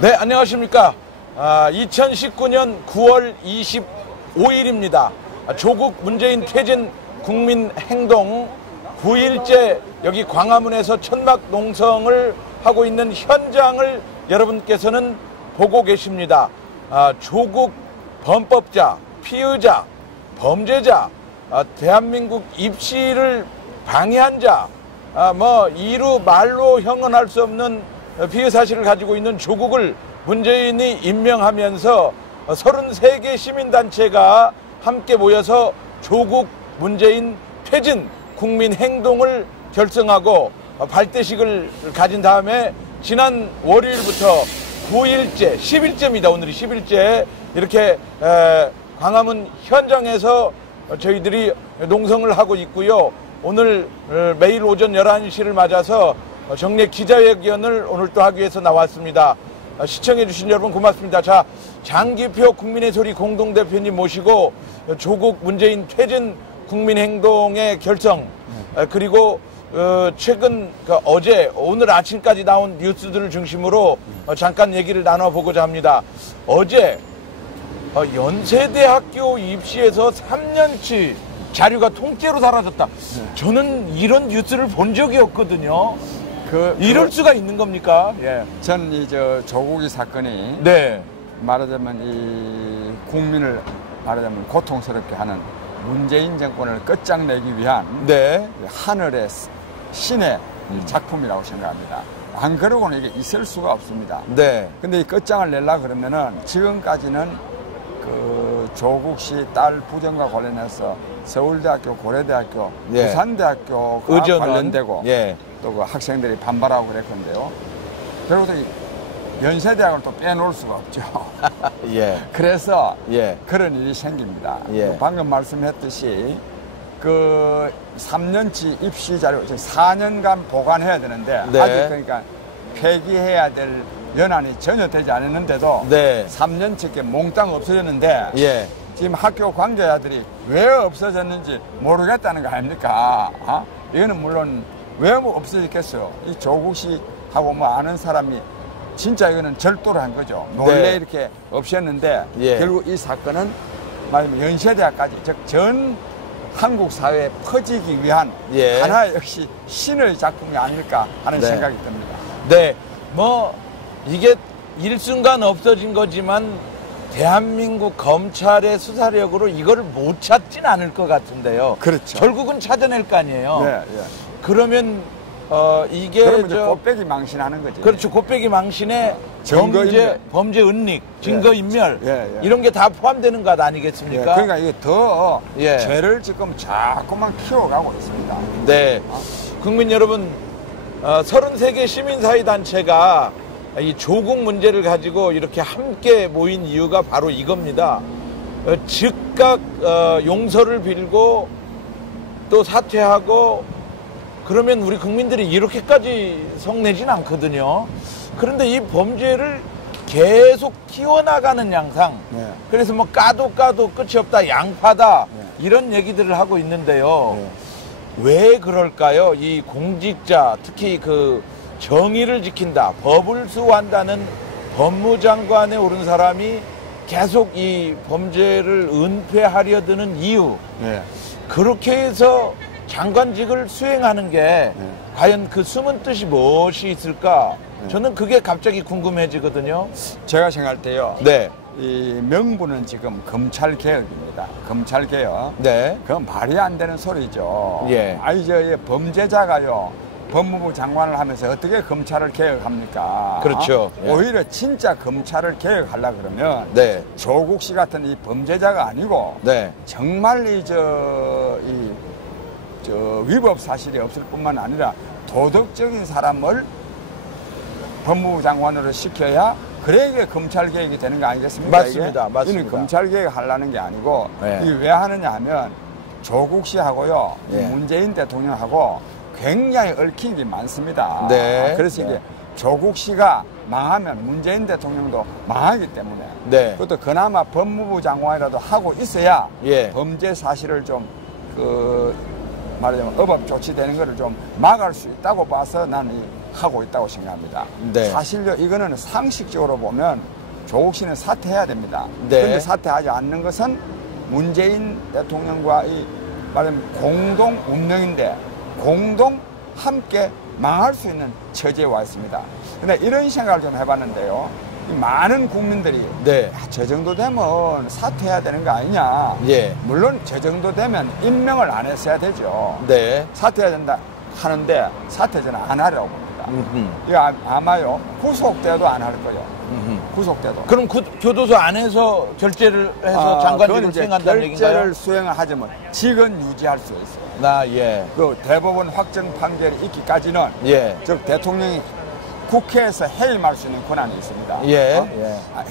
네, 안녕하십니까. 2019년 9월 25일입니다. 조국 문재인 퇴진 국민행동 9일째 여기 광화문에서 천막 농성을 하고 있는 현장을 여러분께서는 보고 계십니다. 조국 범법자, 피의자, 범죄자, 대한민국 입시를 방해한 자, 이루 말로 형언할 수 없는 피해 사실을 가지고 있는 조국을 문재인이 임명하면서 33개 시민단체가 함께 모여서 조국 문재인 퇴진 국민행동을 결성하고 발대식을 가진 다음에 지난 월요일부터 9일째, 10일째입니다. 오늘이 10일째 이렇게 광화문 현장에서 저희들이 농성을 하고 있고요. 오늘 매일 오전 11시를 맞아서 정례 기자회견을 오늘 또 하기 위해서 나왔습니다. 시청해 주신 여러분 고맙습니다. 자, 장기표 국민의 소리 공동대표님 모시고 조국 문재인 퇴진 국민행동의 결성, 그리고 최근 어제 오늘 아침까지 나온 뉴스들을 중심으로 잠깐 얘기를 나눠보고자 합니다. 어제 연세대학교 입시에서 3년치 자료가 통째로 사라졌다. 저는 이런 뉴스를 본 적이 없거든요. 이럴 수가 있는 겁니까? 예. 전 조국이 사건이 네. 말하자면 이 국민을 말하자면 고통스럽게 하는 문재인 정권을 끝장내기 위한 네. 하늘의 신의 작품이라고 생각합니다. 안 그러고는 이게 있을 수가 없습니다. 네. 근데 이 끝장을 내려고 그러면은 지금까지는 조국 씨 딸 부정과 관련해서 서울대학교, 고려대학교, 예. 부산대학교가 의전원. 관련되고 예. 또 그 학생들이 반발하고 그랬건데요. 그러고서 연세대학을 또 빼놓을 수가 없죠. 예. 그래서 예. 그런 일이 생깁니다. 예. 방금 말씀했듯이 3년치 입시 자료 4년간 보관해야 되는데 네. 아직 그러니까 폐기해야 될 연한이 전혀 되지 않았는데도 네. 3년치께 몽땅 없어졌는데 예. 지금 학교 관계자들이 왜 없어졌는지 모르겠다는 거 아닙니까? 이거는 물론 왜 없어졌겠어요? 이 조국 씨하고 아는 사람이 진짜 이거는 절도를 한 거죠. 몰래 네. 이렇게 없앴는데 예. 결국 이 사건은 말하자면 연세대학까지 즉 전 한국 사회에 퍼지기 위한 예. 하나의 역시 신의 작품이 아닐까 하는 네. 생각이 듭니다. 네. 이게 일순간 없어진 거지만 대한민국 검찰의 수사력으로 이거를 못 찾진 않을 것 같은데요. 그렇죠. 결국은 찾아낼 거 아니에요. 예, 예. 그러면 이게 그러면 이제 곱빼기 망신하는 거지. 그렇죠. 곱빼기 망신에 증거인멸. 범죄 은닉, 증거인멸 예, 예. 이런 게 다 포함되는 것 아니겠습니까? 예, 그러니까 이게 더 예. 죄를 지금 자꾸만 키워가고 있습니다. 네. 국민 여러분, 33개 시민사회단체가 이 조국 문제를 가지고 이렇게 함께 모인 이유가 바로 이겁니다. 즉각 용서를 빌고 또 사퇴하고 그러면 우리 국민들이 이렇게까지 성내진 않거든요. 그런데 이 범죄를 계속 키워나가는 양상. 네. 그래서 까도 끝이 없다, 양파다 이런 얘기들을 하고 있는데요. 네. 왜 그럴까요? 이 공직자, 특히 정의를 지킨다, 법을 수호한다는 법무장관에 오른 사람이 계속 이 범죄를 은폐하려 드는 이유. 네. 그렇게 해서 장관직을 수행하는 게 과연 그 숨은 뜻이 무엇이 있을까? 저는 그게 갑자기 궁금해지거든요. 제가 생각할 때요. 네. 이 명분은 지금 검찰개혁입니다. 검찰개혁. 네. 그건 말이 안 되는 소리죠. 예. 범죄자가요. 법무부 장관을 하면서 어떻게 검찰을 개혁합니까? 그렇죠. 예. 오히려 진짜 검찰을 개혁하려고 그러면 네. 조국 씨 같은 이 범죄자가 아니고 네. 정말 위법 사실이 없을 뿐만 아니라 도덕적인 사람을 법무부 장관으로 시켜야 그래 이게 검찰 개혁이 되는 거 아니겠습니까? 맞습니다. 이게? 맞습니다. 이는 검찰 개혁 하려는 게 아니고 네. 이게 왜 하느냐 하면 조국 씨하고요 예. 문재인 대통령하고 굉장히 얽힌 게 많습니다. 네. 그래서 이게 네. 조국 씨가 망하면 문재인 대통령도 망하기 때문에 네. 그것도 그나마 법무부 장관이라도 하고 있어야 예. 범죄 사실을 좀 말하자면 어법 조치되는 것을 좀 막을 수 있다고 봐서 나는 이 하고 있다고 생각합니다. 네. 사실요, 이거는 상식적으로 보면 조국 씨는 사퇴해야 됩니다. 네. 그런데 사퇴하지 않는 것은 문재인 대통령과 이 말하면 공동 운명인데 공동 함께 망할 수 있는 처지에 와 있습니다. 근데 이런 생각을 좀 해봤는데요. 이 많은 국민들이 네. 저 정도 되면 사퇴해야 되는 거 아니냐. 예. 물론 저 정도 되면 임명을 안 했어야 되죠. 네. 사퇴해야 된다 하는데 사퇴 저는 안 하려고 봅니다. 이거 아마요 구속돼도 안 할 거예요. 구속돼도. 그럼 교도소 안에서 결재를 해서 장관직을 수행한다는 얘기인가요? 결재를 수행을 하지만 직은 유지할 수 있어요. 예. 그 대법원 확정 판결이 있기까지는 예. 즉 대통령이 국회에서 해임할 수 있는 권한이 있습니다. 예.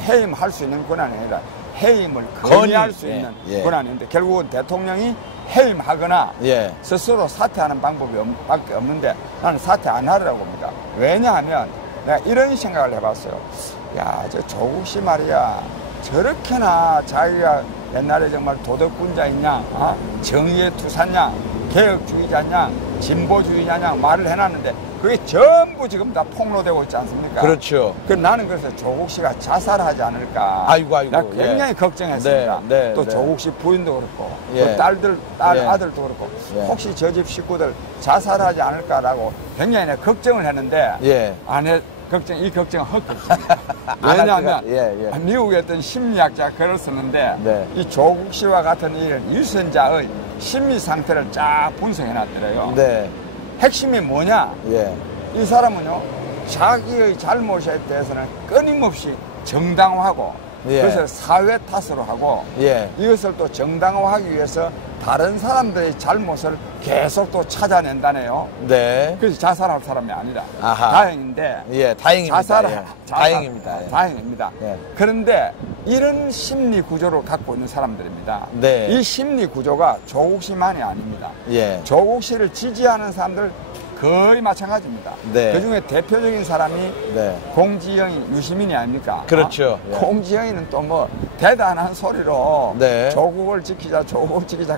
해임할 수 있는 권한이 아니라 해임을 건의할 수 있는 권한이 있는데 결국은 대통령이 해임하거나 스스로 사퇴하는 방법이 밖에 없는데 나는 사퇴 안 하려고 봅니다. 왜냐하면 내가 이런 생각을 해봤어요. 야, 저 조국 씨 말이야. 저렇게나 자기가 옛날에 정말 도덕군자이냐, 정의의 투사냐, 개혁주의자냐, 진보주의자냐 말을 해놨는데 그게 전부 지금 다 폭로되고 있지 않습니까? 그렇죠. 나는 그래서 조국 씨가 자살하지 않을까. 아이고. 나 굉장히 걱정했습니다. 또 조국 씨 부인도 그렇고, 또 아들도 그렇고, 혹시 저 집 식구들 자살하지 않을까라고 굉장히 내가 걱정을 했는데, 이 걱정은 헛것입니다. 왜냐하면 미국의 어떤 심리학자가 글을 썼는데 이 조국 씨와 같은 이런 유선자의 심리 상태를 쫙 분석해 놨더래요. 핵심이 뭐냐? 이 사람은요 자기의 잘못에 대해서는 끊임없이 정당화하고 그것을 사회 탓으로 하고 이것을 또 정당화하기 위해서 다른 사람들의 잘못을 계속 또 찾아낸다네요. 그래서 자살할 사람이 아니라 다행인데 다행입니다. 다행입니다. 그런데 이런 심리 구조를 갖고 있는 사람들입니다. 이 심리 구조가 조국 씨만이 아닙니다. 조국 씨를 지지하는 사람들 거의 마찬가지입니다. 그중에 대표적인 사람이 공지영이 유시민이 아닙니까? 그렇죠. 공지영이는 또 뭐 대단한 소리로 조국을 지키자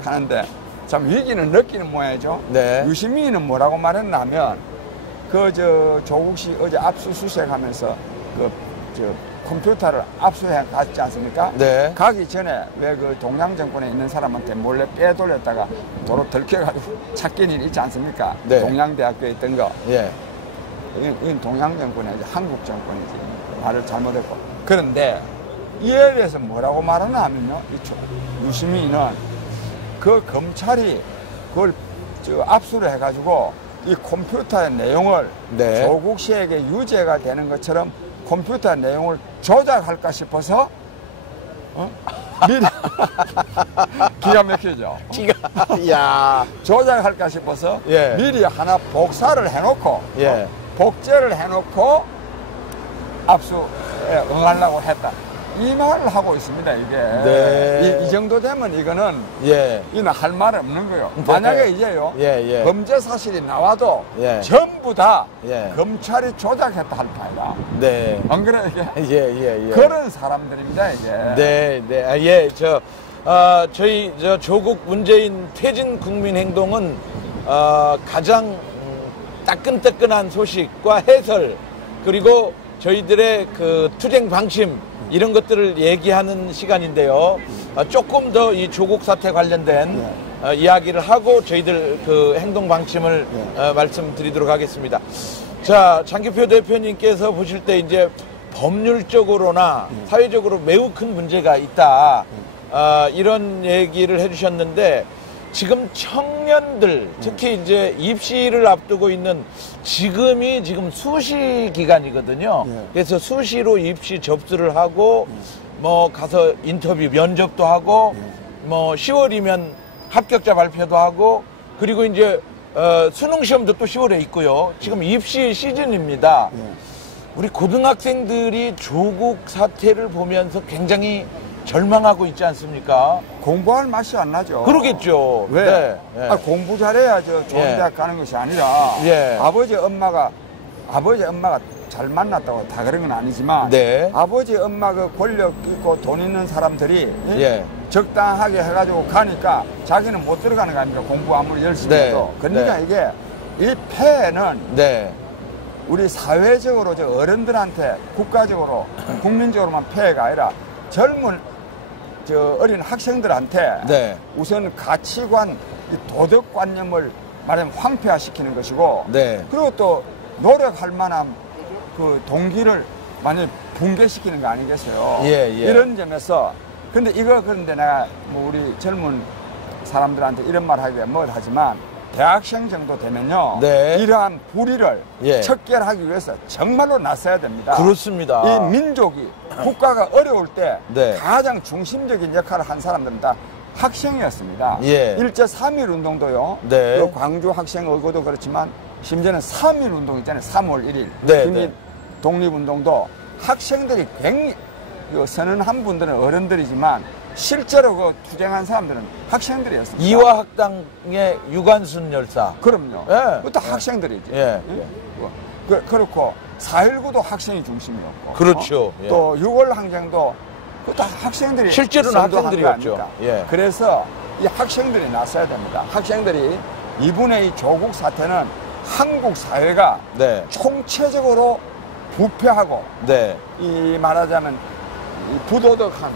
하는데 참 위기는 느끼는 모양이죠. 유시민이는 뭐라고 말했냐면 조국 씨 어제 압수수색하면서 컴퓨터를 압수해 갔지 않습니까? 가기 전에 왜 그 동양정권에 있는 사람한테 몰래 빼돌렸다가 도로 들켜가지고 찾긴 일 있지 않습니까? 동양대학교에 있던 거. 이건 동양정권이 아니지 한국정권이지. 말을 잘못했고. 그런데 이에 대해서 뭐라고 말하나 하면요. 유시민은 그 검찰이 그걸 압수를 해가지고 이 컴퓨터의 내용을 조국 씨에게 유죄가 되는 것처럼 컴퓨터 내용을 조작할까 싶어서 미리 기가 막히죠. 조작할까 싶어서 미리 하나 복사를 해놓고 복제를 해놓고 압수에 응하려고 했다. 이 말을 하고 있습니다. 이게 이 정도 되면 이거는 이는 할 말 없는 거예요. 만약에 이제요 범죄 사실이 나와도 전부 다 검찰이 조작했다 할 바이다. 안 그래 이게? 그런 사람들입니다 이게. 저희 조국 문재인 퇴진 국민행동은 가장 따끈따끈한 소식과 해설 그리고 저희들의 그 투쟁 방침 이런 것들을 얘기하는 시간인데요. 조금 더 이 조국 사태 관련된 이야기를 하고 저희들 그 행동 방침을 말씀드리도록 하겠습니다. 자, 장기표 대표님께서 보실 때 이제 법률적으로나 사회적으로 매우 큰 문제가 있다. 이런 얘기를 해주셨는데 지금 청년들 특히 이제 입시를 앞두고 있는 지금이 지금 수시 기간이거든요. 그래서 수시로 입시 접수를 하고 뭐 가서 인터뷰 면접도 하고 뭐 10월이면 합격자 발표도 하고 그리고 이제 수능 시험도 또 10월에 있고요. 지금 입시 시즌입니다. 우리 고등학생들이 조국 사태를 보면서 굉장히 절망하고 있지 않습니까? 공부할 맛이 안 나죠. 그러겠죠. 왜? 공부 잘해야 좋은 대학 가는 것이 아니라 아버지 엄마가 잘 만났다고 다 그런 건 아니지만 아버지 엄마가 권력 있고 돈 있는 사람들이 적당하게 해가지고 가니까 자기는 못 들어가는 거 아닙니까? 공부 아무리 열심히 해도. 그러니까 이게 이 폐해는 우리 사회적으로 저 어른들한테 국가적으로 국민적으로만 폐해가 아니라 젊은 저 어린 학생들한테 네. 우선 가치관, 도덕관념을 말하면 황폐화시키는 것이고 네. 그리고 또 노력할 만한 그 동기를 많이 붕괴시키는 거 아니겠어요? 예. 이런 점에서 근데 내가 뭐 우리 젊은 사람들한테 이런 말 하기가 뭐하지만 대학생 정도 되면요. 네. 이러한 불의를 예. 척결하기 위해서 정말로 나서야 됩니다. 그렇습니다. 이 민족이 국가가 어려울 때 네. 가장 중심적인 역할을 한 사람들은 다 학생이었습니다. 예. 일제 3.1 운동도요. 네. 그 광주 학생 의거도 그렇지만 심지어는 3.1 운동 있잖아요. 3월 1일. 네, 김일 네. 독립운동도 학생들이 굉장히 선언한 분들은 어른들이지만 실제로 그 투쟁한 사람들은 학생들이었습니다. 이화학당의 유관순 열사. 그럼요. 예. 그것도 학생들이지. 예. 그렇고 4.19도 학생이 중심이었고. 그렇죠. 예. 또 6월 항쟁도 그것도 학생들이 실제로는 선도한 거 학생들이었죠. 아닙니까? 예. 그래서 이 학생들이 나서야 됩니다. 학생들이 이번에 이 조국 사태는 한국 사회가 네. 총체적으로 부패하고 네. 이 말하자면 이 부도덕한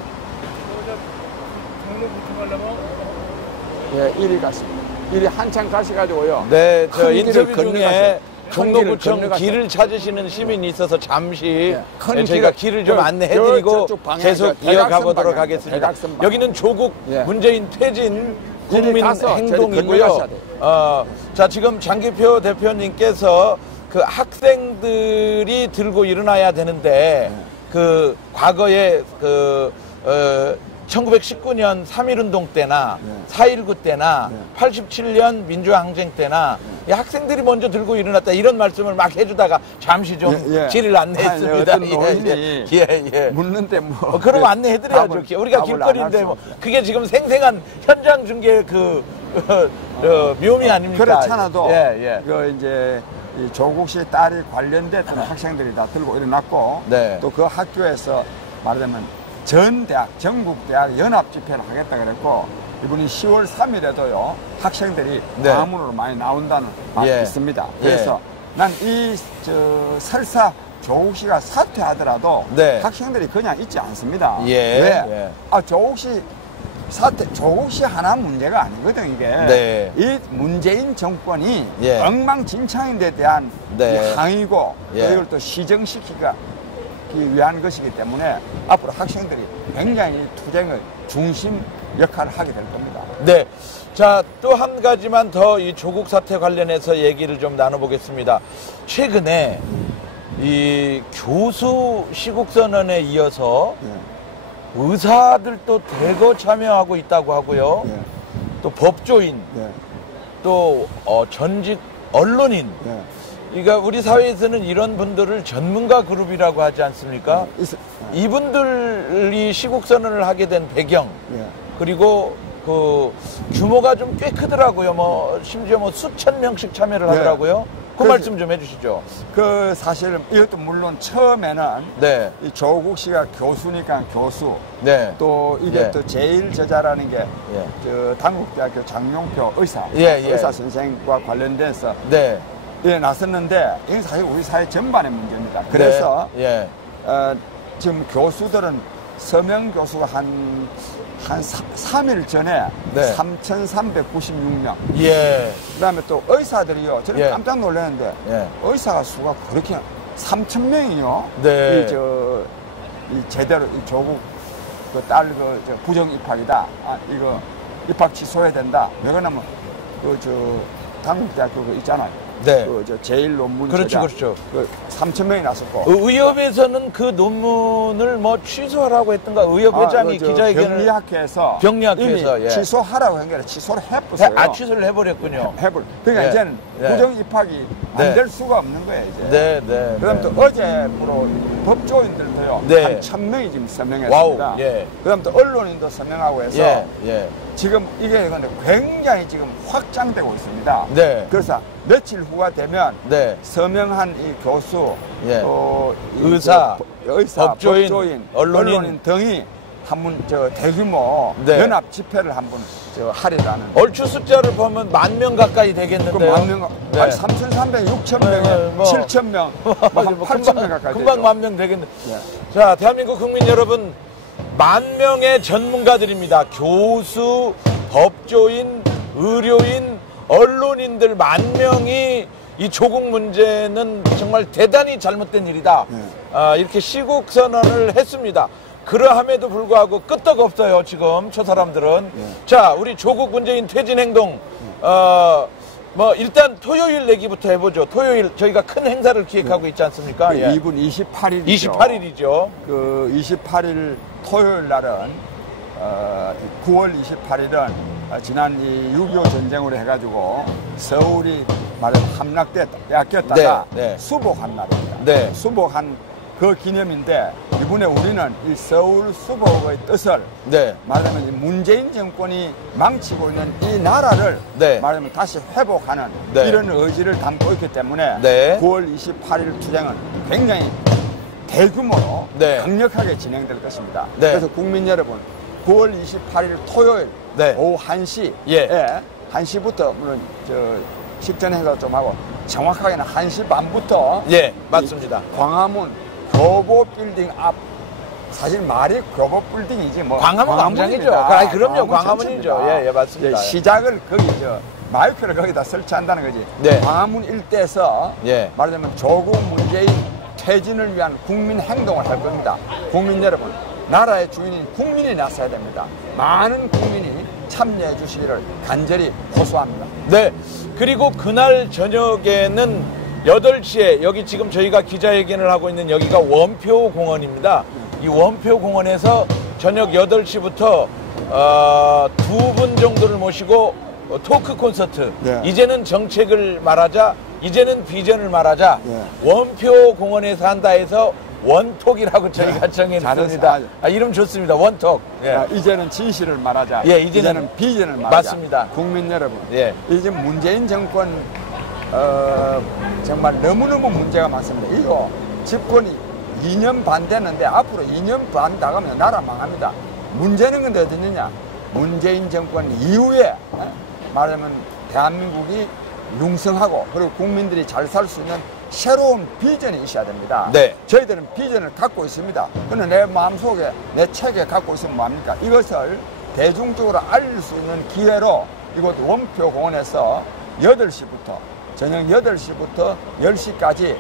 예, 일이 갔습니다. 일이 한참 가셔가지고요. 네, 저 큰 인터뷰 길을 중에 큰 종로구청 길을 길을 찾으시는 시민이 있어서 잠시 큰 저희가 길을- 길을 좀 저- 안내해드리고 저쪽 방향이죠. 계속 대각선 이어가 보도록 방향이죠. 하겠습니다. 대각선 방향. 여기는 조국 예. 문재인 퇴진 길을 국민 가서 저리 행동이고요. 건너가셔야 돼요. 자, 지금 장기표 대표님께서 그 학생들이 들고 일어나야 되는데 그 과거에 1919년 3.1운동 때나 4.19 때나 87년 민주항쟁 때나 이 학생들이 먼저 들고 일어났다 이런 말씀을 막 해주다가 잠시 좀 길을 안내했습니다. 어떤 노인이 묻는데 뭐 그럼 안내해드려야죠. 우리가 답을 길거리인데 안 뭐 할 수 그게 지금 생생한 현장 중계 묘미 아닙니까? 그렇잖아도 예. 그 이제 이 조국 씨 딸이 관련됐던 학생들이 다 들고 일어났고 네. 또 그 학교에서 말하자면 전 대학, 전국 대학 연합 집회를 하겠다 그랬고 이번이 10월 3일에도요 학생들이 네. 광화문으로 많이 나온다는 말이 예. 있습니다. 그래서 난 이 설사 조국 씨가 사퇴하더라도 네. 학생들이 그냥 있지 않습니다. 예. 왜? 조국 씨 조국 씨 하나 문제가 아니거든 이게. 네. 이 문재인 정권이 예. 엉망진창인 데 대한 네. 이 항의고 예. 또 이걸 또 시정시키기 위한 것이기 때문에 앞으로 학생들이 굉장히 투쟁의 중심 역할을 하게 될 겁니다. 네. 자, 또 한 가지만 더 이 조국 사태 관련해서 얘기를 좀 나눠보겠습니다. 최근에 이 교수 시국선언에 이어서 의사들도 대거 참여하고 있다고 하고요. 또 법조인, 또 전직 언론인. 그러니까 우리 사회에서는 이런 분들을 전문가 그룹이라고 하지 않습니까? 이분들이 시국선언을 하게 된 배경, 그리고 그 규모가 좀 꽤 크더라고요. 뭐 심지어 뭐 수천 명씩 참여를 하더라고요. 그 말씀 좀 해주시죠. 그 사실 이것도 물론 처음에는 네. 이 조국 씨가 교수니까 교수, 네. 또 이게 예. 또 제일 저자라는 게 예. 저 단국대학교 장용표 의사, 예. 의사 선생과 관련돼서 네. 나섰는데 이건 사실 우리 사회 전반의 문제입니다. 그래서 네. 지금 교수들은 서명 교수가 한 3일 전에 네. 3,396명. 예. 그 다음에 또 의사들이요. 저는 예. 깜짝 놀랐는데, 예. 의사가 수가 그렇게 3,000명이요. 네. 이 제대로, 이 조국 그 딸 부정 입학이다. 이거 입학 취소해야 된다. 왜 그러냐면, 단국대학교 있잖아요. 네. 제일 논문. 그렇죠, 그렇죠. 3,000명이 나섰고. 의협에서는 그 논문을 뭐 취소하라고 했던가, 의협 회장이 기자회견을. 병리학회에서 이미 취소하라고 한 게 아니라 취소를 해버렸어요. 취소를 해버렸군요. 그러니까 이제는 부정 입학이 안 될 수가 없는 거예요, 이제. 네. 그다음 또 어제부로 법조인들도요. 한 1,000명이 지금 서명했습니다. 와우, 예. 그다음 또 언론인도 서명하고 해서 예. 지금 이게 근데 굉장히 지금 확장되고 있습니다. 네. 그래서 며칠 후가 되면 서명한 이 교수, 예. 또 의사, 법조인, 언론인 등이 한번 저 대규모 네. 연합 집회를 한번 저 하려다는. 얼추 숫자를 보면 10,000명 가까이 되겠는데요. 만 명, 네. 아니 3,300, 6,000명에 뭐. 7,000명, 한 8,000명 가까이 금방 되죠. 10,000명 되겠네. 예. 자, 대한민국 국민 여러분, 10,000명의 전문가들입니다. 교수, 법조인, 의료인, 언론인들 10,000명이 이 조국 문제는 정말 대단히 잘못된 일이다. 이렇게 시국 선언을 했습니다. 그러함에도 불구하고 끄떡없어요, 지금 저 사람들은. 자, 우리 조국 문재인 퇴진 행동, 일단 토요일 내기부터 해보죠. 토요일 저희가 큰 행사를 기획하고 있지 않습니까? 그 예. 이분 28일이죠. 28일이죠. 그 28일 토요일 날은 9월 28일은 지난 이 6.25 전쟁으로 해가지고 서울이 말하면 함락되었다가 네. 수복한 날입니다. 네. 수복한 그 기념인데 이번에 우리는 이 서울 수복의 뜻을 네. 말하면 이 문재인 정권이 망치고 있는 이 나라를 네. 말하면 다시 회복하는 네. 이런 의지를 담고 있기 때문에 네. 9월 28일 투쟁은 굉장히 대규모로 네. 강력하게 진행될 것입니다. 네. 그래서 국민 여러분 9월 28일 토요일 네. 오후 1시에 예. 1시부터 물론 식전해서 좀 하고 정확하게는 1시 반부터 예, 맞습니다. 광화문 교보 빌딩 앞 사실 말이 교보 빌딩이지 뭐 광화문 광장이죠. 그럼요, 광화문이죠. 예, 맞습니다. 시작을 거기 마이크를 거기다 설치한다는 거지. 네. 광화문 일대에서 예. 말하자면 조국 문재인 퇴진을 위한 국민 행동을 할 겁니다. 국민 여러분, 나라의 주인인 국민이 나서야 됩니다. 많은 국민이 참여해 주시기를 간절히 호소합니다. 네. 그리고 그날 저녁에는 8시에 여기 지금 저희가 기자회견을 하고 있는 여기가 원표공원입니다. 이 원표공원에서 저녁 8시부터 2분 정도를 모시고 토크 콘서트. 네. 이제는 정책을 말하자, 이제는 비전을 말하자. 네. 원표공원에서 한다 해서 원톡이라고 저희가 정했습니다. 이름 좋습니다. 원톡. 예. 이제는 진실을 말하자. 예, 이제는 비전을 말하자. 맞습니다. 국민 여러분, 예. 이제 문재인 정권 정말 너무너무 문제가 많습니다. 이거 집권이 2년 반 됐는데 앞으로 2년 반 나가면 나라 망합니다. 문제는 근데 어딨느냐? 문재인 정권 이후에 말하면 대한민국이 융성하고 그리고 국민들이 잘 살 수 있는 새로운 비전이 있어야 됩니다. 네. 저희들은 비전을 갖고 있습니다. 그런데 내 마음속에 내 책에 갖고 있으면 뭐합니까? 이것을 대중적으로 알릴 수 있는 기회로 이곳 원표공원에서 8시부터 저녁 8시부터 10시까지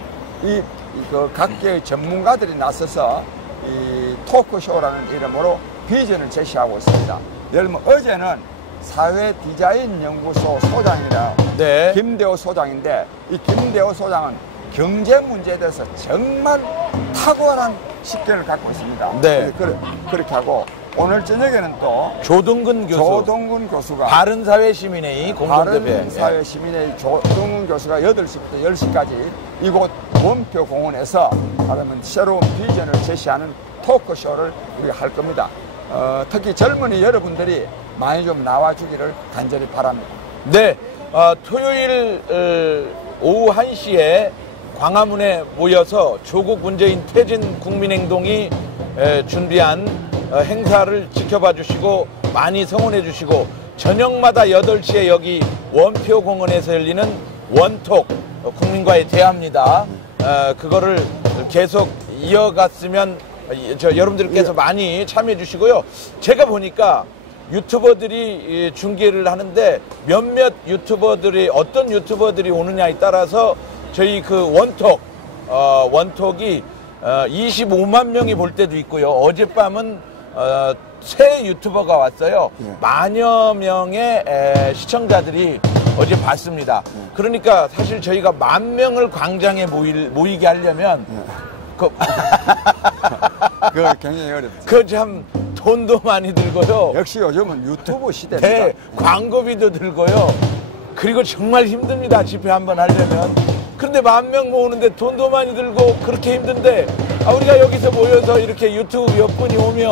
그 각계의 전문가들이 나서서 이 토크쇼라는 이름으로 비전을 제시하고 있습니다. 예를 들면 어제는 사회 디자인 연구소 소장이라 네. 김대호 소장인데 이 김대호 소장은 경제 문제에 대해서 정말 탁월한 식견을 갖고 있습니다. 네. 그렇게 하고 오늘 저녁에는 또 조동근 교수가 바른사회시민회의 공동대표. 바른사회시민회의 조동근 교수가 8시부터 10시까지 이곳 원표공원에서 말하면 새로운 비전을 제시하는 토크쇼를 우리가 할 겁니다. 특히 젊은이 여러분들이 많이 좀 나와주기를 간절히 바랍니다. 네, 토요일 오후 1시에 광화문에 모여서 조국 문재인 퇴진 국민행동이 준비한 행사를 지켜봐 주시고 많이 성원해 주시고 저녁마다 8시에 여기 원표공원에서 열리는 원톡 국민과의 대화입니다. 그거를 계속 이어갔으면 여러분들께서 많이 참여해 주시고요. 제가 보니까 유튜버들이 중계를 하는데 몇몇 유튜버들이 어떤 유튜버들이 오느냐에 따라서 저희 그 원톡이 25만 명이 볼 때도 있고요. 어젯밤은 새 유튜버가 왔어요. 만여 명의 시청자들이 어제 봤습니다. 그러니까 사실 저희가 10,000명을 광장에 모이게 하려면 그거 굉장히 어렵죠. 그거 참 돈도 많이 들고요. 역시 요즘은 유튜브 시대입니다. 네, 광고비도 들고요. 그리고 정말 힘듭니다. 집회 한번 하려면. 그런데 10,000명 모으는데 돈도 많이 들고 그렇게 힘든데 우리가 여기서 모여서 이렇게 유튜브 몇 분이 오면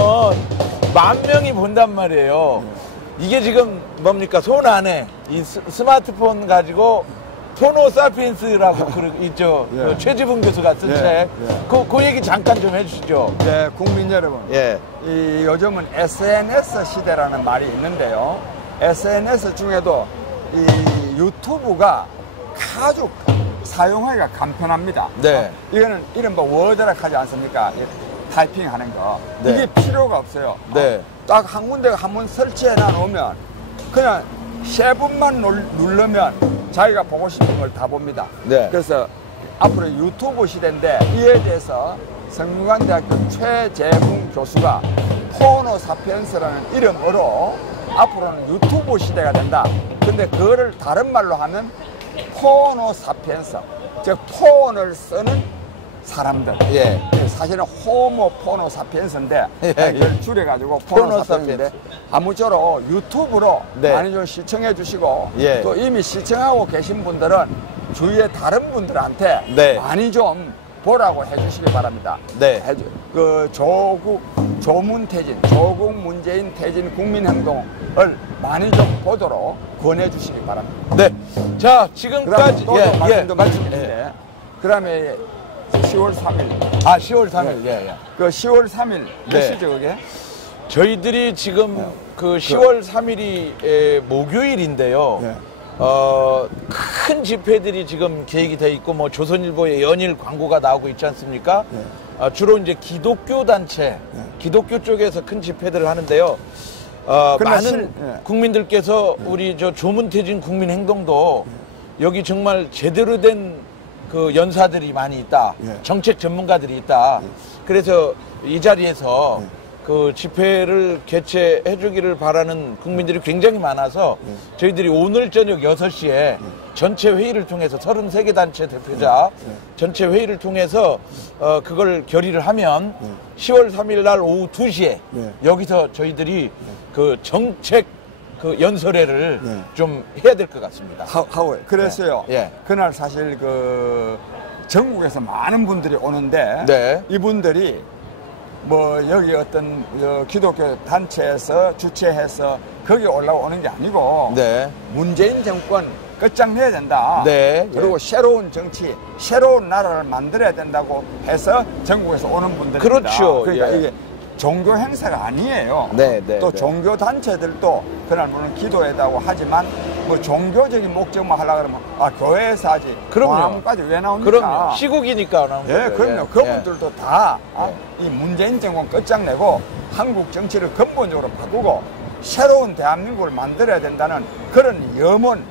10,000명이 본단 말이에요. 이게 지금 뭡니까? 손 안에 이 스마트폰 가지고 호모 사피엔스라고 있죠. 예. 그 최지분 교수가 쓴 예. 책. 예. 그 얘기 잠깐 좀 해주시죠. 네, 국민 여러분. 예. 이 요즘은 SNS 시대라는 말이 있는데요. SNS 중에도 이 유튜브가 아주 사용하기가 간편합니다. 네. 이거는 이른바 워드락 하지 않습니까? 타이핑하는 거. 네. 이게 필요가 없어요. 네. 딱 한 군데 한번 설치해 놔놓으면 그냥 3분만 누르면 자기가 보고 싶은 걸 다 봅니다. 네. 그래서 앞으로 유튜브 시대인데 이에 대해서 성균관대학교 최재붕 교수가 포노 사피엔스라는 이름으로 앞으로는 유튜브 시대가 된다. 근데 그거를 다른 말로 하면 포노 사피엔스, 즉 포온을 쓰는 사람들. 예. 사실은 호모 포노 사피엔스인데 예. 그걸 줄여가지고 포노 포노 사피엔스인데 사피엔스. 아무쪼록 유튜브로 네. 많이 좀 시청해 주시고 예. 또 이미 시청하고 계신 분들은 주위에 다른 분들한테 네. 많이 좀 보라고 해주시기 바랍니다. 네. 그 조국 문재인 퇴진 국민행동을 많이 좀 보도록 권해주시기 바랍니다. 네. 자, 그다음에 지금까지. 또 말씀 좀 드리는데 그다음에 10월 3일. 아, 10월 3일. 예, 예. 그 10월 3일 몇 네. 시죠, 그게? 저희들이 지금 그 10월 3일이 목요일인데요. 네. 큰 집회들이 지금 계획이 돼 있고, 뭐, 조선일보의 연일 광고가 나오고 있지 않습니까? 네. 주로 이제 기독교 단체, 기독교 쪽에서 큰 집회들을 하는데요. 많은 네. 국민들께서 우리 저 조문태진 국민행동도 여기 정말 제대로 된 그 연사들이 많이 있다. 예. 정책 전문가들이 있다. 그래서 이 자리에서 그 집회를 개최해 주기를 바라는 국민들이 굉장히 많아서 저희들이 오늘 저녁 6시에 전체 회의를 통해서 33개 단체 대표자 전체 회의를 통해서 그걸 결의를 하면 10월 3일 날 오후 2시에 여기서 저희들이 그 정책 그 연설회를 좀 해야 될 것 같습니다. 하고 그랬어요. 예. 그날 사실 그 전국에서 많은 분들이 오는데 네. 이분들이 뭐 여기 어떤 기독교 단체에서 주최해서 거기 올라오는 게 아니고 네. 문재인 정권 끝장내야 된다. 네. 그리고 새로운 정치, 새로운 나라를 만들어야 된다고 해서 전국에서 오는 분들입니다. 그렇죠. 그러니까 예. 이게 종교 행사가 아니에요. 네, 네, 또 네. 종교 단체들도 그날 물론 기도회다고 하지만 뭐 종교적인 목적만 하려고 그러면 교회에서 하지. 그럼요. 까지 왜 나옵니까? 그럼요. 시국이니까 나오는 예, 거죠. 그럼요. 그분들도 다 이 문재인 정권 끝장내고 한국 정치를 근본적으로 바꾸고 새로운 대한민국을 만들어야 된다는 그런 염원,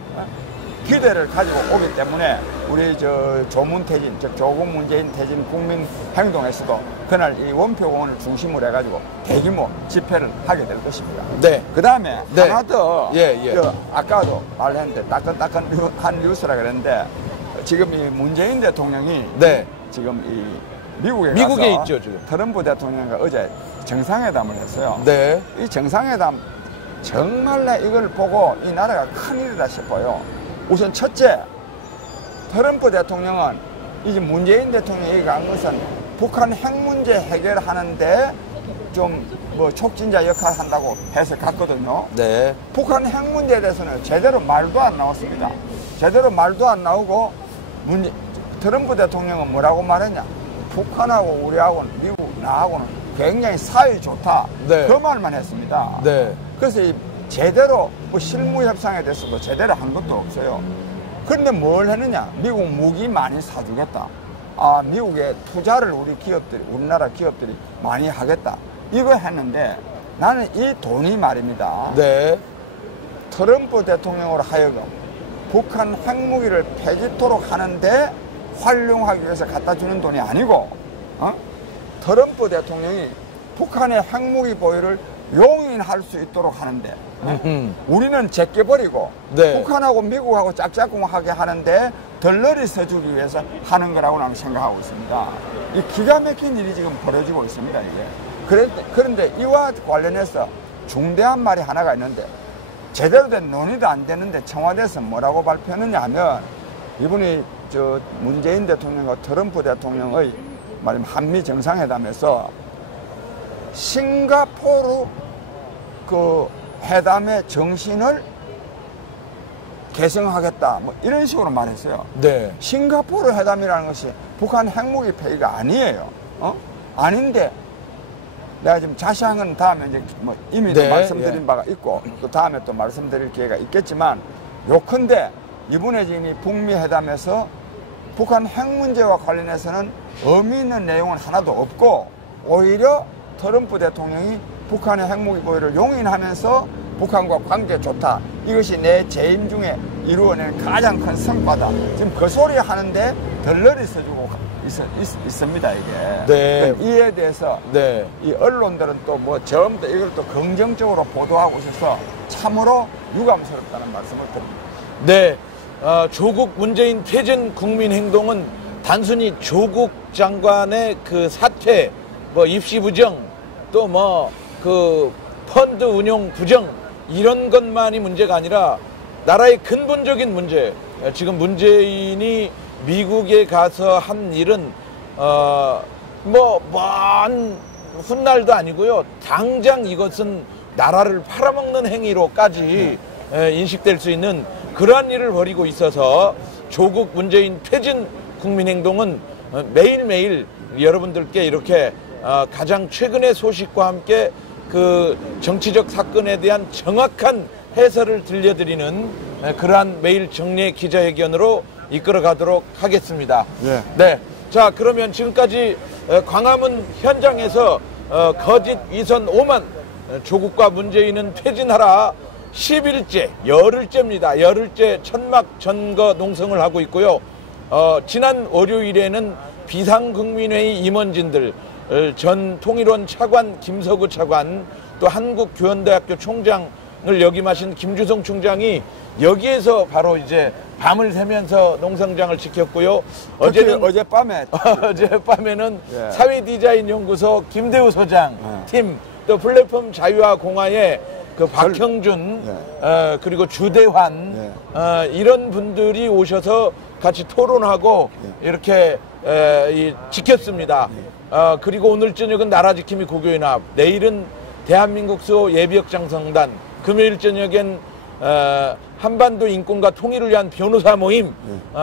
기대를 가지고 오기 때문에 우리 저 조문태진, 즉 조국 문재인 퇴진 국민행동에서도 그날 이 원표공원을 중심으로 해가지고 대규모 집회를 하게 될 것입니다. 네. 그 다음에 네. 하나 더, 예. 아까도 말했는데 따끈따끈한 뉴스라 그랬는데 지금 이 문재인 대통령이 네. 지금 이 미국에 미국에 가서 있죠, 지금. 트럼프 대통령과 어제 정상회담을 했어요. 네. 이 정상회담 정말 나 이걸 보고 이 나라가 큰일이다 싶어요. 우선 첫째, 트럼프 대통령은 이제 문재인 대통령이 얘기한 것은 북한 핵 문제 해결하는데 좀 뭐 촉진자 역할을 한다고 해서 갔거든요. 네. 북한 핵 문제에 대해서는 제대로 말도 안 나왔습니다. 제대로 말도 안 나오고 트럼프 대통령은 뭐라고 말했냐? 북한하고 우리하고는 미국 나하고는 굉장히 사이 좋다. 네. 그 말만 했습니다. 네. 그래서 제대로 뭐 실무 협상에 대해서도 제대로 한 것도 없어요. 그런데 뭘 했느냐? 미국 무기 많이 사주겠다. 미국에 투자를 우리나라 기업들이 많이 하겠다. 이거 했는데 나는 이 돈이 말입니다. 네. 트럼프 대통령으로 하여금 북한 핵무기를 폐지토록 하는데 활용하기 위해서 갖다 주는 돈이 아니고, 트럼프 대통령이 북한의 핵무기 보유를 용인할 수 있도록 하는데, 우리는 제껴버리고, 네. 북한하고 미국하고 짝짝꿍하게 하는데 덜러리 서주기 위해서 하는 거라고 나는 생각하고 있습니다. 이 기가 막힌 일이 지금 벌어지고 있습니다, 이게. 그런데 이와 관련해서 중대한 말이 하나가 있는데, 제대로 된 논의도 안 되는데 청와대에서 뭐라고 발표했느냐 하면, 이분이 저 문재인 대통령과 트럼프 대통령의 말하면 한미 정상회담에서 싱가포르 그 회담의 정신을 개성하겠다 뭐 이런 식으로 말했어요. 네. 싱가포르 회담이라는 것이 북한 핵무기 폐기가 아니에요. 아닌데 내가 지금 자세한 건 다음에 이제 뭐 이미 네, 말씀드린 바가 있고 또 다음에 또 말씀드릴 기회가 있겠지만 요컨대 이번에 지금 이 북미 회담에서 북한 핵 문제와 관련해서는 의미 있는 내용은 하나도 없고 오히려 트럼프 대통령이 북한의 핵무기 보유를 용인하면서 북한과 관계 좋다. 이것이 내 재임 중에 이루어낸 가장 큰 성과다. 지금 그 소리 하는데 덜러리 써주고 있습니다, 이게. 네. 그러니까 이에 대해서 네. 이 언론들은 또 뭐 전부 다 이걸 또 긍정적으로 보도하고 있어서 참으로 유감스럽다는 말씀을 드립니다. 네. 조국 문재인 퇴진 국민행동은 단순히 조국 장관의 그 사퇴, 뭐 입시 부정, 또 뭐 그 펀드 운용 부정 이런 것만이 문제가 아니라 나라의 근본적인 문제. 지금 문재인이 미국에 가서 한 일은 뭐 먼 훗날도 아니고요. 당장 이것은 나라를 팔아먹는 행위로까지 인식될 수 있는 그러한 일을 벌이고 있어서 조국 문재인 퇴진 국민행동은 매일매일 여러분들께 이렇게 가장 최근의 소식과 함께 그 정치적 사건에 대한 정확한 해설을 들려드리는 그러한 매일 정례 기자회견으로 이끌어가도록 하겠습니다. 예. 네. 자, 그러면 지금까지 광화문 현장에서 거짓 위선 오만 조국과 문재인은 퇴진하라 10일째, 열흘째입니다. 열흘째 천막 전거 농성을 하고 있고요. 지난 월요일에는 비상국민회의 임원진들, 전 통일원 차관 김서구 차관, 또 한국교원대학교 총장을 역임하신 김주성 총장이 여기에서 바로 이제 밤을 새면서 농성장을 지켰고요. 어젯밤에 어젯밤에는 예. 사회디자인연구소 김대우 소장 팀, 또 플랫폼 자유와 공화의 그 박형준, 그리고 주대환, 이런 분들이 오셔서 같이 토론하고 이렇게 지켰습니다. 그리고 오늘 저녁은 나라지킴이 고교연합, 내일은 대한민국 수호 예비역장성단, 금요일 저녁엔 한반도 인권과 통일을 위한 변호사 모임,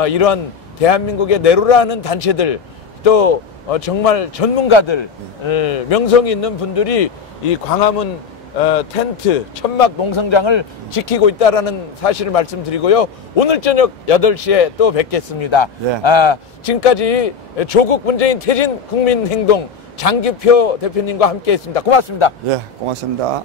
이런 대한민국의 내로라는 단체들, 또 정말 전문가들, 명성이 있는 분들이 이 광화문 텐트, 천막 농성장을 지키고 있다는 사실을 말씀드리고요. 오늘 저녁 8시에 또 뵙겠습니다. 예. 지금까지 조국 문재인 퇴진 국민행동 장기표 대표님과 함께 했습니다. 고맙습니다. 예, 고맙습니다.